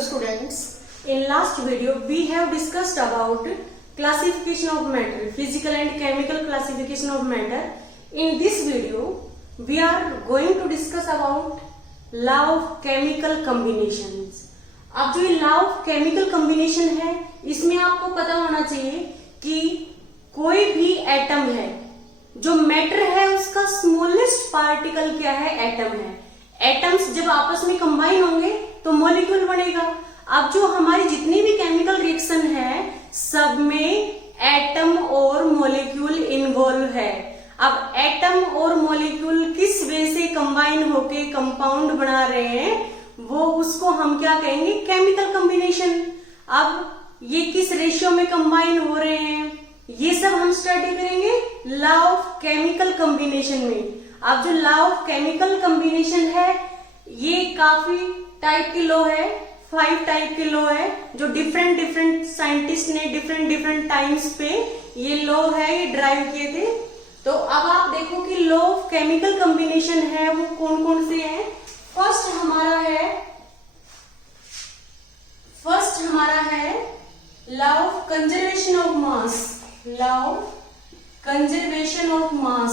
students, in last video we have discussed about classification of matter, physical and chemical classification of matter. In this video we are going to discuss about law of chemical combinations. अब जो ये law of chemical combination है, इसमें आपको पता होना चाहिए कि कोई भी एटम है, जो मैटर है उसका स्मॉलेस्ट पार्टिकल क्या है, एटम है. एटम्स जब आपस में कंबाइन होंगे तो मॉलिक्यूल बनेगा. अब जो हमारी जितनी भी केमिकल रिएक्शन है, सब में एटम और मॉलिक्यूल इन्वॉल्व है. अब एटम और मॉलिक्यूल किस वे से कंबाइन होके कंपाउंड बना रहे हैं, वो उसको हम क्या कहेंगे, केमिकल कॉम्बिनेशन. अब ये किस रेशियो में कंबाइन हो रहे हैं, ये सब हम स्टडी करेंगे लॉ ऑफ केमिकल कॉम्बिनेशन में. अब जो लॉ ऑफ केमिकल कॉम्बिनेशन है, ये काफी टाइप की लॉ है, 5 टाइप के लॉ है, जो डिफरेंट साइंटिस्ट ने डिफरेंट टाइम्स पे ये लॉ है, ये ड्राइव किए थे. तो अब आप देखो कि लॉ ऑफ केमिकल कॉम्बिनेशन है वो कौन कौन से हैं. फर्स्ट हमारा है law of conservation of mass. Law of conservation of mass.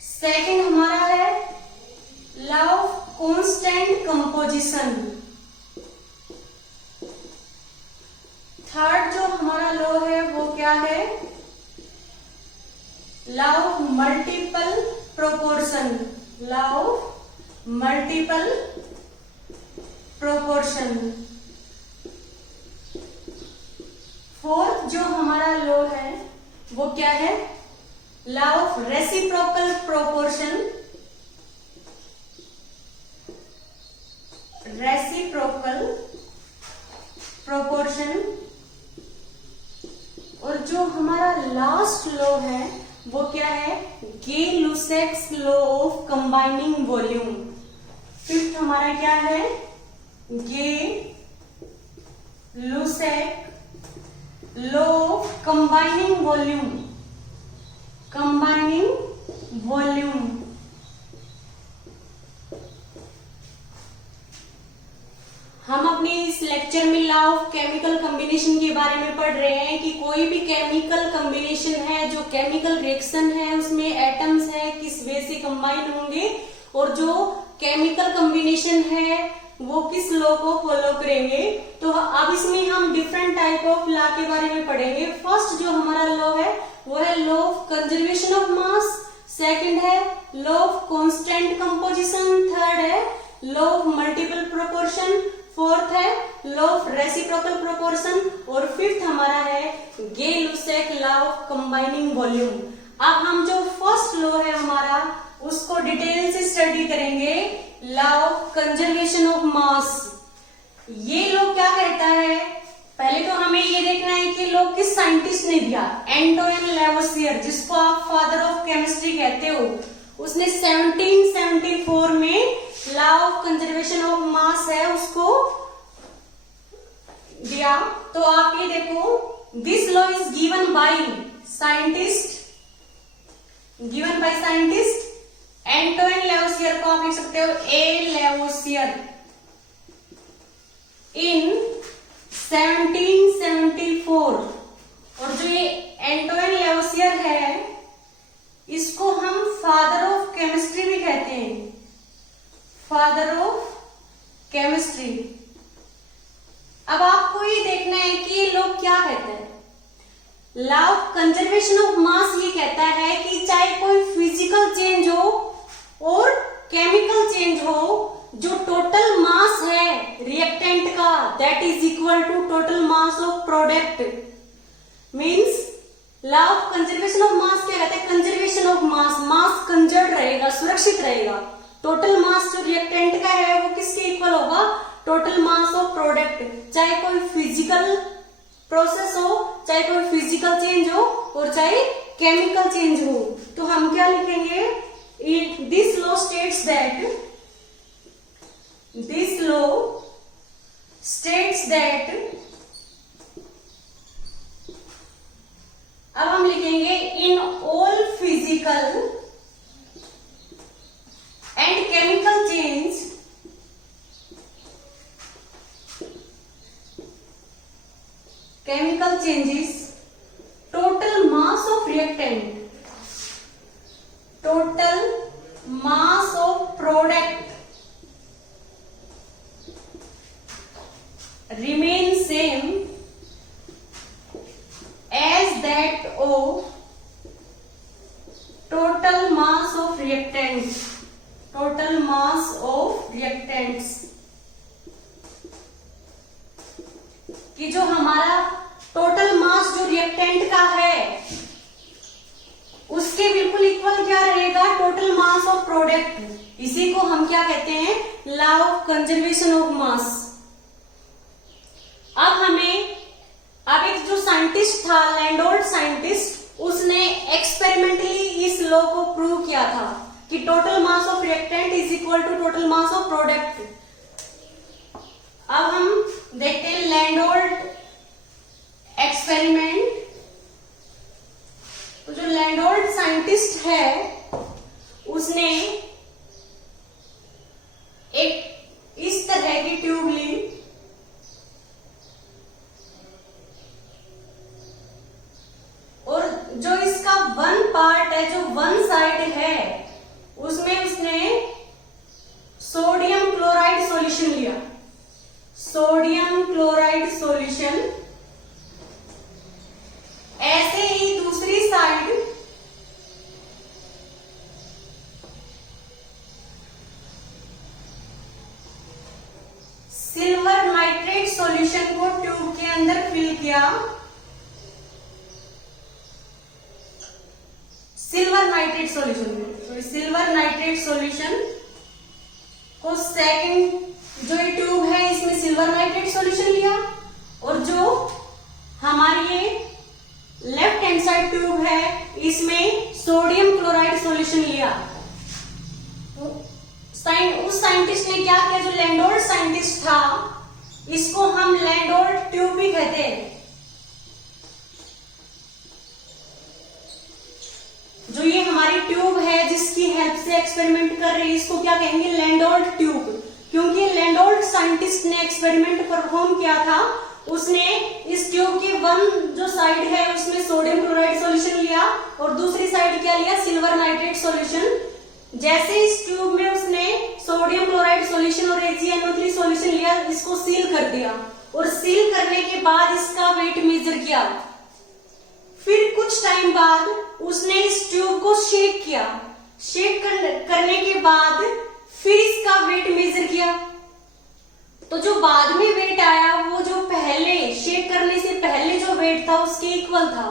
Second हमारा है law of constant composition. Third जो हमारा लॉ है वो क्या है, law of multiple proportion. Law of multiple proportion. Fourth जो हमारा लॉ है वो क्या है, law of reciprocal proportion. Reciprocal proportion. और जो हमारा लास्ट लॉ है वो क्या है, Gay Lussac's law of combining volume. Fifth हमारा क्या है, Gay Lussac law of combining volume. Combining volume. हम अपने इस लेक्चर में लॉ ऑफ केमिकल कॉम्बिनेशन के बारे में पढ़ रहे हैं कि कोई भी केमिकल कॉम्बिनेशन है, जो केमिकल रिएक्शन है उसमें एटम्स है, किस वे से कंबाइन होंगे, और जो केमिकल कॉम्बिनेशन है वो किस लॉ को फॉलो करेंगे. तो अब इसमें हम डिफरेंट टाइप ऑफ लॉ के बारे में पढ़ेंगे. फर्स्ट जो हमारा लॉ है वो है law of conservation of mass. Second है law of constant composition. Third है law of multiple proportion. Fourth है लॉ ऑफ रेसिप्रोकल प्रोपोर्शन. और फिफ्थ हमारा है Gay Lussac law of combining volume. अब हम जो फर्स्ट लॉ है हमारा उसको डिटेल से स्टडी करेंगे, लॉ ऑफ कंजर्वेशन ऑफ मास. ये लॉ क्या कहता है, पहले तो हमें ये देखना है कि लॉ किस साइंटिस्ट ने दिया. एंटोइन लेवोसियर, जिसको आप फादर ऑफ केमिस्ट्री कहते हो, उसने 1774 में law of conservation of mass है उसको दिया. तो आप ये देखो, this law is given by scientist Antoine Lavoisier. को आप लिख सकते हो ए लेवोसियर इन 1774. और जो ये एंटोइन लेवोसियर है, इसको हम फादर ऑफ केमिस्ट्री भी कहते हैं. Father of chemistry. अब आपको ये देखना है कि ये लोग क्या कहते हैं. लॉ ऑफ कंजर्वेशन ऑफ मास ये कहता है कि चाहे कोई फिजिकल चेंज हो और केमिकल चेंज हो, जो टोटल मास है रिएक्टेंट का, that is equal to total mass of product. Means law of conservation of mass क्या कहता है, conservation of mass, mass conserve रहेगा, सुरक्षित रहेगा. टोटल मास जो रिएक्टेंट का है वो किसके इक्वल होगा, टोटल मास ऑफ प्रोडक्ट. चाहे कोई फिजिकल प्रोसेस हो, चाहे कोई फिजिकल चेंज हो, और चाहे केमिकल चेंज हो. तो हम क्या लिखेंगे, दिस लॉ स्टेट्स दैट अब हम लिखेंगे इन all physical and chemical change chemical changes, total mass of reactant, total mass of product remain same as that of total mass of reactants, total mass of reactants, कि जो हमारा total mass जो reactant का है उसके बिल्कुल equal क्या रहेगा, टोटल मास ऑफ प्रोडक्ट। इसी को हम क्या कहते हैं, law of conservation of mass. अब एक जो साइंटिस्ट था, लैंडोल्फ साइंटिस्ट, उसने एक्सपेरिमेंटली इस लॉ को प्रूव किया था कि total mass of reactant is equal to total mass of product. अब हम देखते हैं लैंडोल्फ एक्सपेरिमेंट। तो जो लैंडोल्फ साइंटिस्ट है उसने एक इस तरह की ट्यूब ली और जो इसका वन पार्ट है, जो वन साइड है, उसमें उसने सोडियम क्लोराइड सॉल्यूशन लिया, सोडियम क्लोराइड सॉल्यूशन। ऐसे ही दूसरी साइड सिल्वर नाइट्रेट सॉल्यूशन को ट्यूब के अंदर फिल किया, silver nitrate solution, silver nitrate solution को सेकंड जो ये ट्यूब है इसमें सिल्वर नाइट्रेट सॉल्यूशन लिया और जो हमारी ये लेफ्ट हैंड साइड ट्यूब है इसमें सोडियम क्लोराइड सॉल्यूशन लिया। तो उस साइंटिस्ट ने क्या किया, जो लैंडोल्फ साइंटिस्ट था, इसको हम लैंडोल्फ ट्यूब भी कहते हैं। जो ये हमारी ट्यूब है जिसकी हेल्प से एक्सपेरिमेंट कर रही है, इसको क्या कहेंगे, लैंडोल्फ ट्यूब। क्योंकि लैंडोल्फ साइंटिस्ट ने एक्सपेरिमेंट परफॉर्म किया था, उसने इस ट्यूब की वन जो साइड है उसमें सोडियम क्लोराइड सॉल्यूशन लिया और दूसरी साइड क्या लिया, सिल्वर नाइट्रेट सॉल्यूशन। जैसे इस ट्यूब में उसने सोडियम क्लोराइड सॉल्यूशन और AgNO3 सॉल्यूशन लिया, इसको सील कर दिया और सील करने के बाद इसका वेट मेजर किया। फिर कुछ टाइम बाद उसने इस ट्यूब को शेक किया, शेक करने के बाद फिर इसका वेट मेजर किया। तो जो बाद में वेट आया वो जो पहले शेक करने से पहले जो वेट था उसके इक्वल था।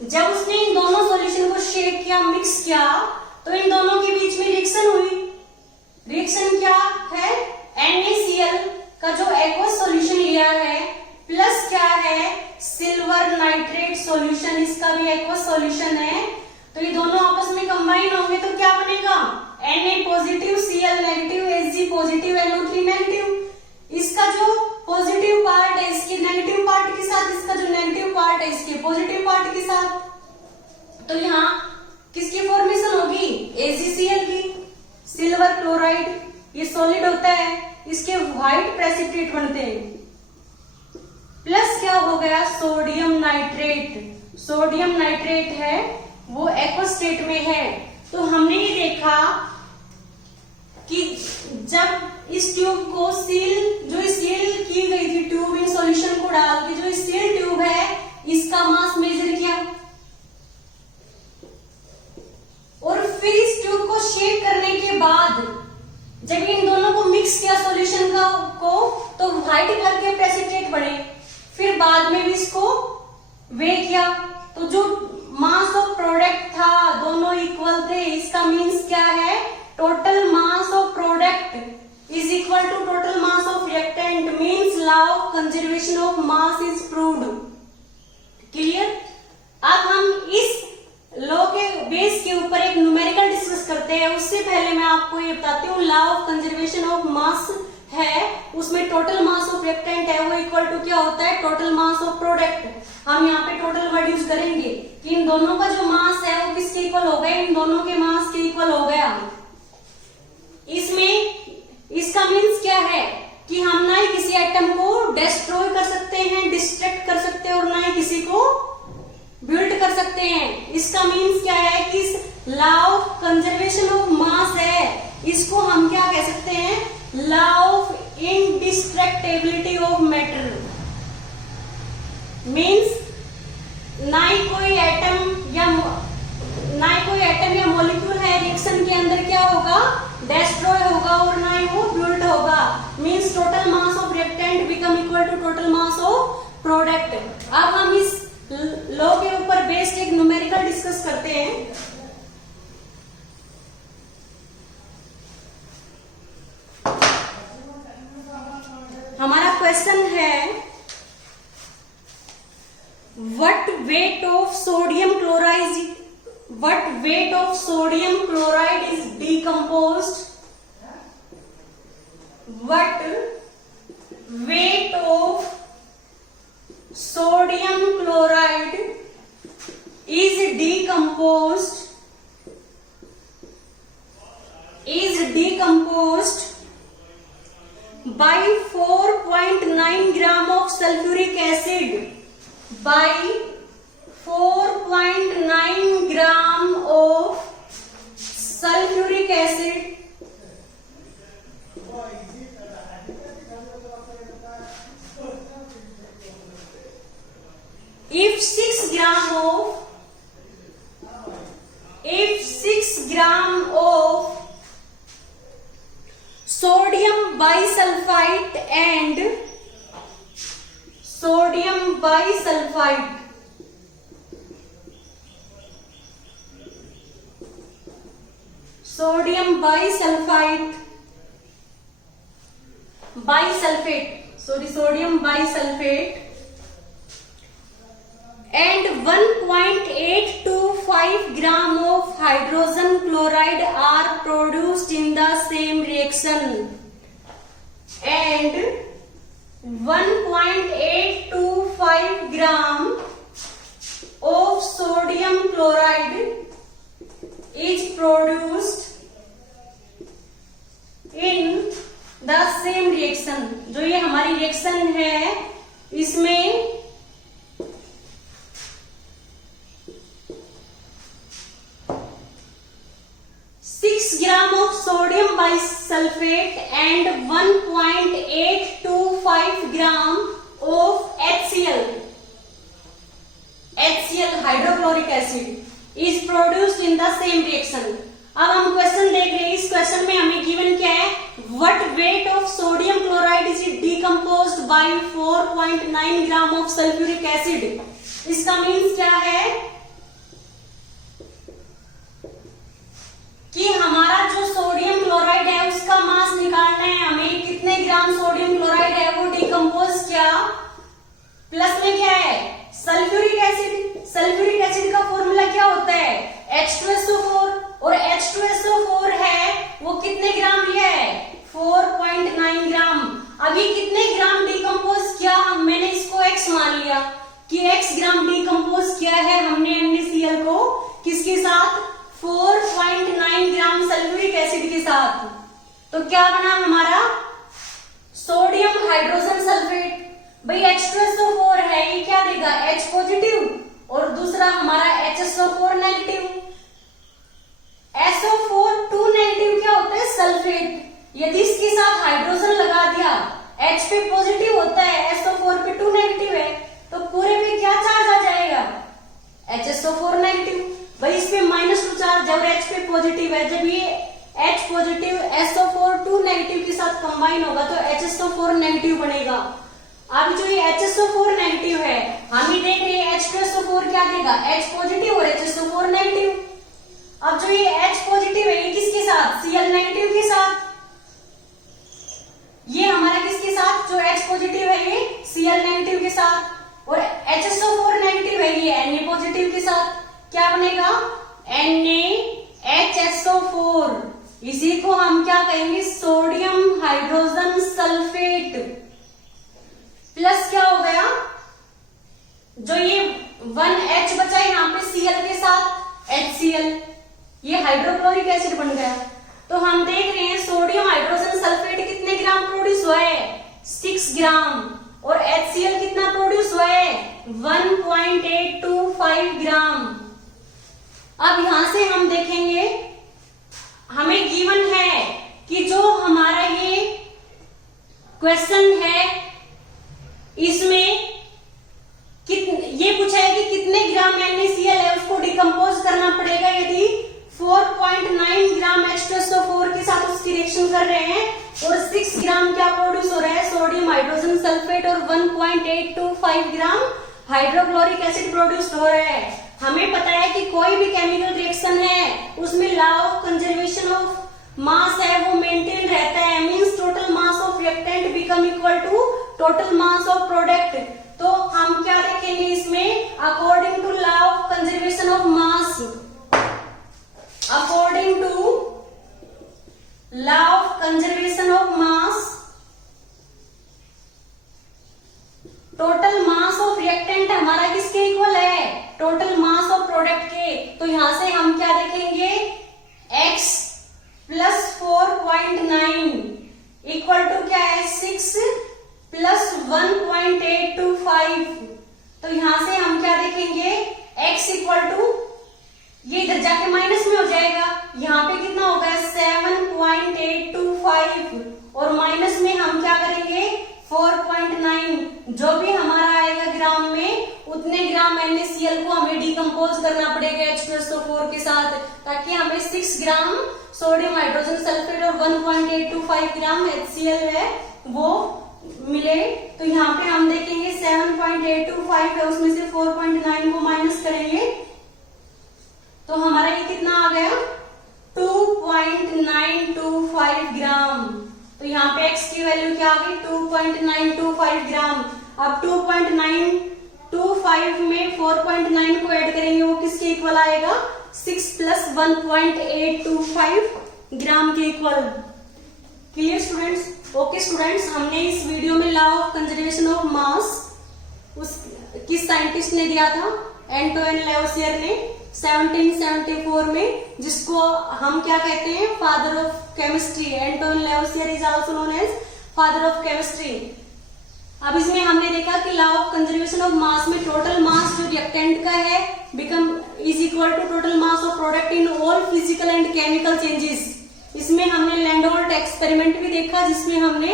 जब उसने इन दोनों सॉल्यूशन को शेक किया, मिक्स किया, तो इन दोनों के बीच में रिएक्शन हुई। रिएक्शन क्या है, NaCl का जो एक्वस सॉल्यूशन लिया है प्लस क्या है, सिल्वर नाइट्रेट सॉल्यूशन, इसका भी एक्वस सॉल्यूशन है। तो ये दोनों आपस में कंबाइन होंगे तो क्या बनेगा, Na positive, Cl negative, Hg positive, NO3 negative. इसका जो पॉजिटिव पार्ट है इसके नेगेटिव पार्ट के साथ, इसका जो नेगेटिव पार्ट है इसके पॉजिटिव पार्ट के साथ। तो यहाँ किसकी फॉर्मेशन होगी, AgCl की। सिल्वर क्लोराइड ये सॉलिड होता है, इसके व्हाइट प्रेसिपिटेट बनते हैं। प्लस क्या हो गया, सोडियम नाइट्रेट। सोडियम नाइट्रेट है वो एक्वस स्टेट में है। तो हमने ये देखा कि जब इस ट्यूब को सील की गई थी ट्यूब, इन सॉल्यूशन को डाल के, जो सील ट्यूब है इसका मास मेजर किया और फिर इस ट्यूब को शेक करने के बाद जब इन दोनों को मिक्स किया सॉल्यूशन को तो व्हाइट कलर के प्रेसिपिटेट बने। फिर बाद में भी इसको वे किया तो जो मास ऑफ प्रोडक्ट था दोनों इक्वल थे। इसका मीन्स क्या है, total mass of product is equal to total mass of reactant, means law of conservation of mass is proved. Clear. अब हम इस लॉ के बेस के ऊपर एक न्यूमेरिकल डिस्कस करते हैं। उससे पहले मैं आपको ये बताती हूँ, law of conservation of mass है, उसमें टोटल मास ऑफ रिएक्टेंट है वो इक्वल टू क्या होता है, टोटल मास ऑफ प्रोडक्ट। हम यहाँ पे टोटल वर्ड यूज करेंगे कि इन दोनों का जो मास है वो किसके इक्वल हो गया, इन दोनों के मास के इक्वल हो गया। इसमें इसका मीन्स क्या है कि हम ना ही किसी एटम को डिस्ट्रॉय कर सकते हैं, डिस्ट्रैक्ट कर सकते हैं और ना ही किसी को बिल्ड कर सकते हैं। इसका मीन्स क्या है कि law of conservation of mass है, इसको हम क्या कह सकते हैं, law of indestructibility of matter. Means ना ही कोई एटम या मॉलिक्यूल है रिएक्शन के अंदर क्या होगा, डिस्ट्रॉय होगा और ना ही वो बिल्ड होगा। Means total mass of reactant become equal to total mass of product. अब हम इस लॉ के ऊपर बेस्ड एक न्यूमेरिकल डिस्कस करते हैं। हमारा क्वेश्चन है what weight of sodium chloride is decomposed? What weight of sodium chloride is decomposed by 4.9 gram of sulfuric acid, by 4.9 gram of sulfuric acid if 6 gram of sodium bisulfite and sodium bisulfate and 1.825 gram of hydrogen chloride are produced in the same reaction, and 1.825 gram of sodium chloride is produced in the same reaction। जो ये हमारी reaction है इसमें 6 gram of sodium bisulfate and 1.825 gram of HCl hydrochloric acid is produced in the same reaction। अब हम question देख रहे हैं। इस क्वेश्चन में हमें गिवन क्या है, what weight of sodium chloride is decomposed by 4.9 gram of sulfuric acid। इसका मीन्स क्या है कि हमारा जो सोडियम क्लोराइड है उसका मास निकालना है हमें, कितने ग्राम सोडियम क्लोराइड है वो डिकम्पोज किया, प्लस में क्या है सल्फ्यूरिक एसिड। सल्फ्यूरिक एसिड का फॉर्मूला क्या होता है H2SO4, और H2SO4 है वो कितने ग्राम लिया है 4.9 ग्राम। अभी कितने ग्राम डिकम्पोज किया, मैंने इसको x मान लिया कि x ग्राम डिकम्पोज किया है हमने NaCl को, किसके साथ 4.9 ग्राम सल्फ्यूरिक एसिड के साथ। तो क्या बना हमारा सोडियम हाइड्रोजन सल्फेट। भाई H2SO4 है, ये क्या देगा H पॉजिटिव और दूसरा हमारा HSO4 नेगेटिव। SO4 2 नेगेटिव क्या होता है सल्फेट। यदि इसके साथ हाइड्रोजन लगा दिया H पे पॉजिटिव होता है, SO4 पे 2 नेगेटिव है, तो पूरे पे क्या चार्ज आ जाएगा HSO4 नेगेटिव। भाई इस पे -2 चार्ज और H पे पॉजिटिव है, जब ये H पॉजिटिव SO4 2 नेगेटिव के साथ कंबाइन होगा तो HSO4 नेगेटिव बनेगा। अब जो ये HSO4 नेगेटिव है हम ही देख रहे हैं H2SO4 क्या देगा H पॉजिटिव और HSO4 नेगेटिव। अब जो ये H पॉजिटिव है ये किसके साथ Cl नेगेटिव के साथ, ये हमारा किसके साथ जो H पॉजिटिव है ये Cl नेगेटिव के साथ, और HSO4 नेगेटिव है ये Na पॉजिटिव के साथ। क्या बनेगा NaHSO4, इसी को हम क्या कहेंगे सोडियम हाइड्रोजन सल्फेट। प्लस क्या हो गया जो ये 1H बचा यहाँ पे Cl के साथ HCl, ये हाइड्रोक्लोरिक एसिड बन गया। तो हम देख रहे हैं सोडियम हाइड्रोजन सल्फेट कितने ग्राम प्रोड्यूस प्रोड्यूस हुआ है 6 ग्राम और HCl कितना प्रोड्यूस हुआ है 1.825 ग्राम। अब यहां से हम देखेंगे, हमें गिवन है कि जो हमारा ये क्वेश्चन है इसमें ये पूछा है कि कितने ग्राम NaCl है, उसको डिकम्पोज करना पड़ेगा। यदि 4.9 ग्राम H2SO4 के साथ उसकी रिएक्शन कर रहे हैं और 6 ग्राम क्या प्रोड्यूस हो रहा है सोडियम हाइड्रोजन सल्फेट और 1.825 ग्राम हाइड्रोक्लोरिक एसिड प्रोड्यूस हो रहा है। हमें पता है कि कोई भी केमिकल रिएक्शन है उसमें law of conservation of mass है वो मेंटेन रहता है, means total mass of reactant become equal to total mass of product. तो हम क्या देखेंगे इसमें, according to law of conservation of mass, according to law of conservation of mass, total mass of reactant हमारा किसके equal है, total mass of product के। तो यहां से हम क्या देखेंगे, x प्लस 4.9 इक्वल टू क्या है 6 प्लस 1.825। तो यहां से हम क्या देखेंगे, x इक्वल टू, ये इधर जाके माइनस में हो जाएगा, यहाँ पे कितना होगा 7.825 और माइनस में हम क्या करेंगे 4.9, जो भी हमारा आएगा ग्राम में उतने ग्राम NaCl को हमें डिकम्पोज करना पड़ेगा H2SO4 के साथ, ताकि हमें 6 ग्राम सोडियम हाइड्रोजन सल्फेट और 1.825 ग्राम HCl है वो मिले। तो यहाँ पे हम देखेंगे 7.825 है, उसमें से 4.9 को माइनस करेंगे तो हमारा ये कितना आ गया 2.925 ग्राम। तो यहाँ पे x की वैल्यू क्या आ गई 2.925 ग्राम। अब 2.925 में 4.9 को ऐड करेंगे, वो किसके इक्वल आएगा 6 प्लस 1.825 ग्राम के equal. Clear students? Okay students, हमने इस वीडियो में लॉ ऑफ कंजर्वेशन ऑफ मास उस किस साइंटिस्ट ने दिया था, एंटोइन लेवोसियर ने 1774 में, जिसको हम क्या कहते हैं father of chemistry. Antoine Lavoisier is also known as father of chemistry. अब इसमें हमने देखा कि law of conservation of mass में टोटल मास जो रिएक्टेंट का है become is equal to total mass of product in all physical and chemical changes. इसमें हमने लैंडोल्ट एक्सपेरिमेंट भी देखा, जिसमें हमने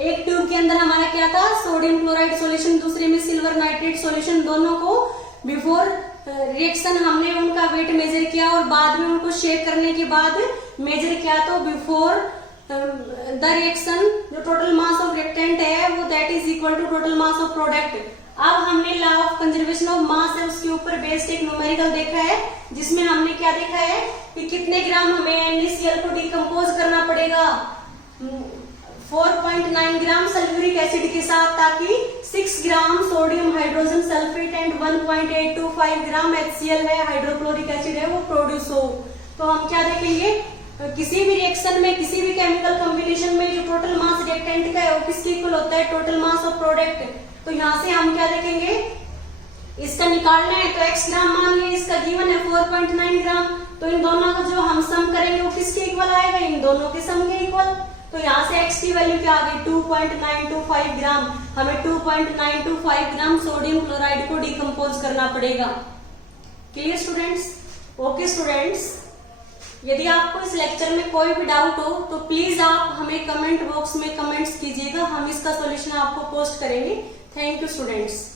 एक ट्यूब के अंदर हमारा क्या था सोडियम क्लोराइड सॉल्यूशन, दूसरे में सिल्वर नाइट्रेट सॉल्यूशन, दोनों को बिफोर रिएक्शन हमने उनका वेट मेजर किया और बाद में उनको शेक करने के बाद मेजर किया। तो बिफोर द रिएक्शन जो टोटल मास ऑफ रिएक्टेंट है वो that is equal to total mass of product. अब हमने law of conservation of mass है उसके ऊपर बेस्ड एक न्यूमेरिकल देखा है, जिसमें हमने क्या देखा है कि कितने ग्राम हमें NaCl को डिकम्पोज करना पड़ेगा 4.9 ग्राम सल्फ्यूरिक एसिड के साथ, ताकि 6 gram sodium hydrogen sulphate and 1.825 gram HCl है हाइड्रोक्लोरिक एसिड है वो प्रोड्यूस हो। तो हम क्या देखेंगे, किसी भी रिएक्शन में किसी भी केमिकल कॉम्बिनेशन में जो टोटल मास रिएक्टेंट का है वो किसके इक्वल होता है टोटल मास ऑफ प्रोडक्ट। तो यहाँ से हम क्या देखेंगे, इसका निकालना है तो x ग्राम मान लिया, इसका गिवन है 4.9 ग्राम, तो इन दोनों का जो हम सम करेंगे वो किसके इक्वल आएगा, इन दोनों के सम के इक्वल। तो यहाँ से x की वैल्यू क्या आ गई 2.925 ग्राम। हमें 2.925 ग्राम सोडियम क्लोराइड को डिकम्पोज करना पड़ेगा। Clear students? ओके स्टूडेंट्स, यदि आपको इस लेक्चर में कोई भी डाउट हो तो प्लीज आप हमें कमेंट बॉक्स में कमेंट्स कीजिएगा, हम इसका सॉल्यूशन आपको पोस्ट करेंगे। Thank you students.